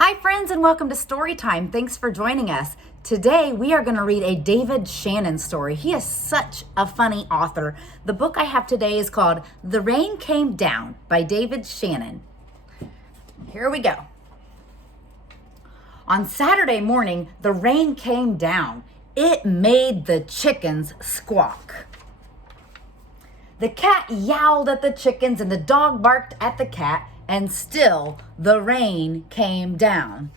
Hi friends and welcome to Storytime. Thanks for joining us. Today we are going to read a David Shannon story. He is such a funny author. The book I have today is called The Rain Came Down by David Shannon. Here we go. On Saturday morning, the rain came down. It made the chickens squawk. The cat yowled at the chickens and the dog barked at the cat, and still the rain came down.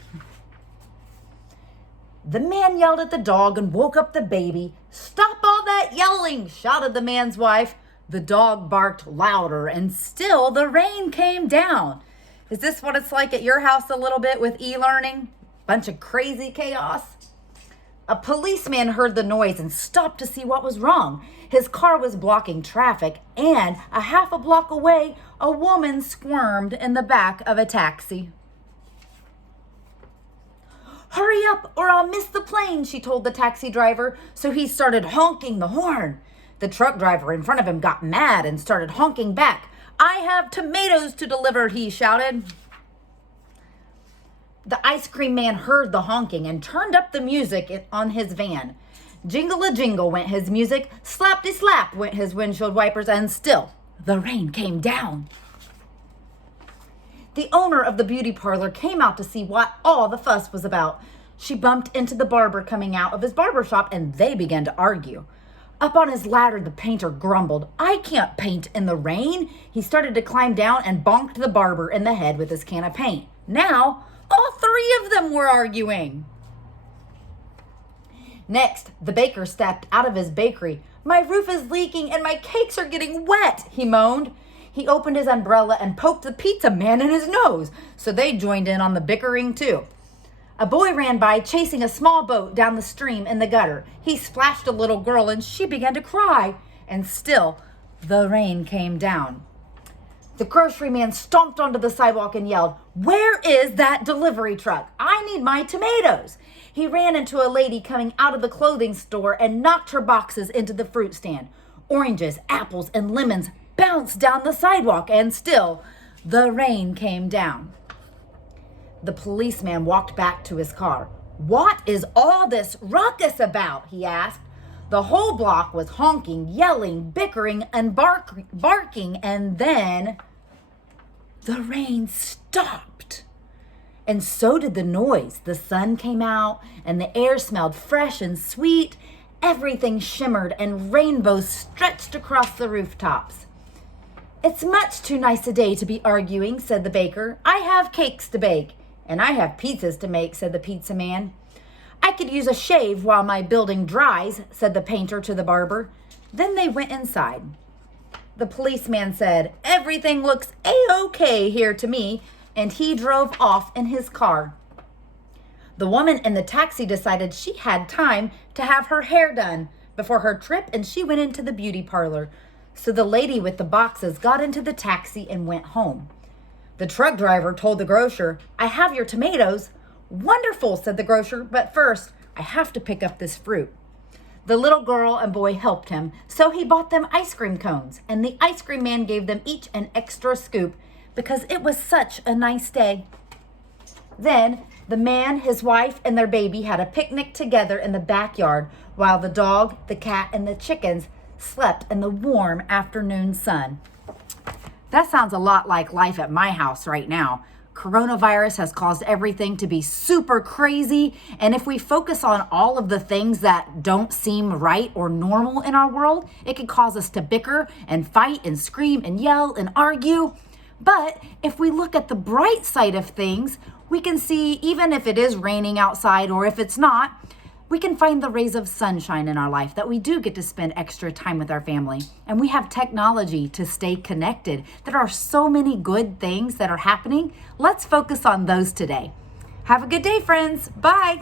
The man yelled at the dog and woke up the baby. "Stop all that yelling," shouted the man's wife. The dog barked louder and still the rain came down. Is this what it's like at your house a little bit with e-learning? Bunch of crazy chaos? A policeman heard the noise and stopped to see what was wrong. His car was blocking traffic, and a half a block away, a woman squirmed in the back of a taxi. "Hurry up or I'll miss the plane," she told the taxi driver, so he started honking the horn. The truck driver in front of him got mad and started honking back. "I have tomatoes to deliver," he shouted. The ice cream man heard the honking and turned up the music on his van. Jingle-a-jingle went his music, slap-de-slap went his windshield wipers, and still the rain came down. The owner of the beauty parlor came out to see what all the fuss was about. She bumped into the barber coming out of his barber shop, and they began to argue. Up on his ladder, the painter grumbled, "I can't paint in the rain." He started to climb down and bonked the barber in the head with his can of paint. Now, all three of them were arguing. Next, the baker stepped out of his bakery. "My roof is leaking and my cakes are getting wet," he moaned. He opened his umbrella and poked the pizza man in his nose, so they joined in on the bickering too. A boy ran by chasing a small boat down the stream in the gutter. He splashed a little girl and she began to cry, and still the rain came down. The grocery man stomped onto the sidewalk and yelled, "Where is that delivery truck? I need my tomatoes." He ran into a lady coming out of the clothing store and knocked her boxes into the fruit stand. Oranges, apples, and lemons bounced down the sidewalk, and still the rain came down. The policeman walked back to his car. "What is all this ruckus about?" he asked. The whole block was honking, yelling, bickering, and barking, and then the rain stopped. And so did the noise. The sun came out, and the air smelled fresh and sweet. Everything shimmered, and rainbows stretched across the rooftops. "It's much too nice a day to be arguing," said the baker. "I have cakes to bake." "And I have pizzas to make," said the pizza man. "I could use a shave while my building dries," said the painter to the barber. Then they went inside. The policeman said, "Everything looks A-OK here to me," and he drove off in his car. The woman in the taxi decided she had time to have her hair done before her trip, and she went into the beauty parlor. So the lady with the boxes got into the taxi and went home. The truck driver told the grocer, "I have your tomatoes." "Wonderful," said the grocer, "but first I have to pick up this fruit." The little girl and boy helped him, so he bought them ice cream cones, and the ice cream man gave them each an extra scoop because it was such a nice day. Then the man, his wife, and their baby had a picnic together in the backyard while the dog, the cat, and the chickens slept in the warm afternoon sun. That sounds a lot like life at my house right now. Coronavirus has caused everything to be super crazy, and if we focus on all of the things that don't seem right or normal in our world, it could cause us to bicker and fight and scream and yell and argue. But if we look at the bright side of things, we can see even if it is raining outside or if it's not, we can find the rays of sunshine in our life, that we do get to spend extra time with our family. And we have technology to stay connected. There are so many good things that are happening. Let's focus on those today. Have a good day, friends. Bye.